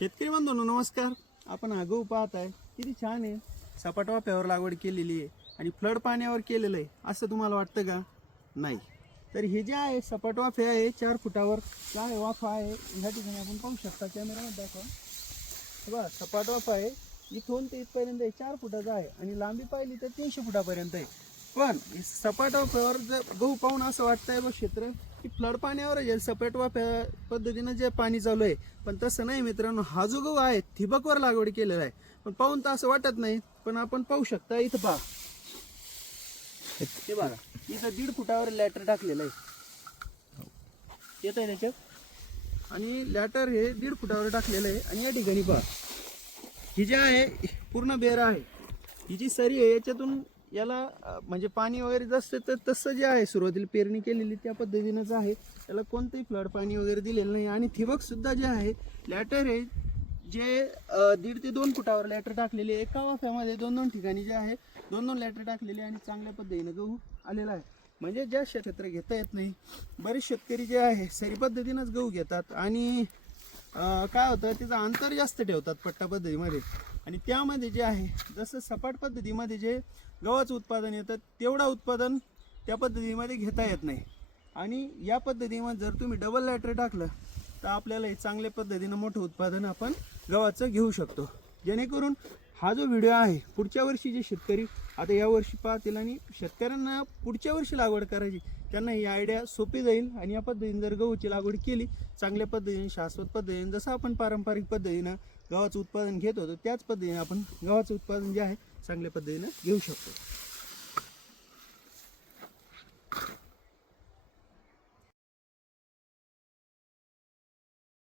शेतकरी बांधवांनो नमस्कार. आपण हा गहू पाहत आहे, किती छान आहे. सपाट वाफ्यावर लागवड केलेली आहे आणि फ्लड पाण्यावर केलेलं आहे असं तुम्हाला वाटतं का? नाही. तर हे जे आहे सपाट वाफे आहे 4 फुटावर काय वाफा आहे. ह्या ठिकाणी आपण पाहू शकता, कॅमेरामध्ये दाखवा. बघा सपाट वाफा आहे, इथून ते इथपर्यंत 4 फुटाचा आहे आणि लांबी पाहिली तर 300 फुटापर्यंत आहे. पण सपाट वाफ्यावर जर गहू पाहून असं वाटतंय बघ क्षेत्र की फ्लड पाण्यावर आहे, सपाट वाफ्या पद्धतीनं जे पाणी चालू आहे. पण तसं नाही मित्रांनो, हा जो गहू आहे ठिबकवर लागवड केलेला आहे. पण पाहून तर असं वाटत नाही, पण आपण पाहू शकता इथं पहा. हे बघा इथं 1.5 फुटावर लॅटर टाकलेलं आहे. येत आहे त्याच्यात आणि लॅटर हे 1.5 फुटावर टाकलेलं आहे. आणि या ठिकाणी पहा, ही जी आहे पूर्ण बेरा आहे. ही जी सरी आहे याच्यातून याला म्हणजे पाणी वगैरे जसं तसं जे आहे सुरुवातीला पेरणी केलेली त्या पद्धतीनंच आहे. त्याला कोणतंही फ्लड पाणी वगैरे दिलेलं नाही. आणि ठिबक सुद्धा जे आहे लॅटर आहे जे 1.5 ते 2 फुटावर लॅटर टाकलेली आहे. एका वाफ्यामध्ये 2-2 ठिकाणी जे आहे 2-2 लॅटर टाकलेली आणि चांगल्या पद्धतीनं गहू आलेला आहे. म्हणजे ज्या क्षेत्र घेता येत नाही, बरेच शेतकरी जे आहे सरी पद्धतीनंच गहू घेतात आणि काय होतं त्याचं अंतर जास्त ठेवतात पट्टा पद्धतीमध्ये. आणि त्यामध्ये जे आहे जसं सपाट पद्धतीमध्ये जे गव्हाचं उत्पादन येतं तेवढं उत्पादन त्या पद्धतीमध्ये घेता येत नाही. आणि या पद्धतीमध्ये जर तुम्ही डबल लॅटर टाकलं तर आपल्याला हे चांगल्या पद्धतीनं मोठं उत्पादन आपण गव्हाचं घेऊ शकतो. जेणेकरून हा जो व्हिडिओ आहे पुढच्या वर्षी जे शेतकरी आता या वर्षी पाहतील आणि शेतकऱ्यांना पुढच्या वर्षी लागवड करायची त्यांना ही आयडिया सोपी जाईल. आणि या पद्धतीने जर गहूची लागवड केली चांगल्या पद्धतीने शाश्वत पद्धतीने, जसं आपण पारंपरिक पद्धतीनं गव्हाचं उत्पादन घेत होतो त्याच पद्धतीने आपण गव्हाचं उत्पादन जे आहे चांगल्या पद्धतीनं घेऊ शकतो.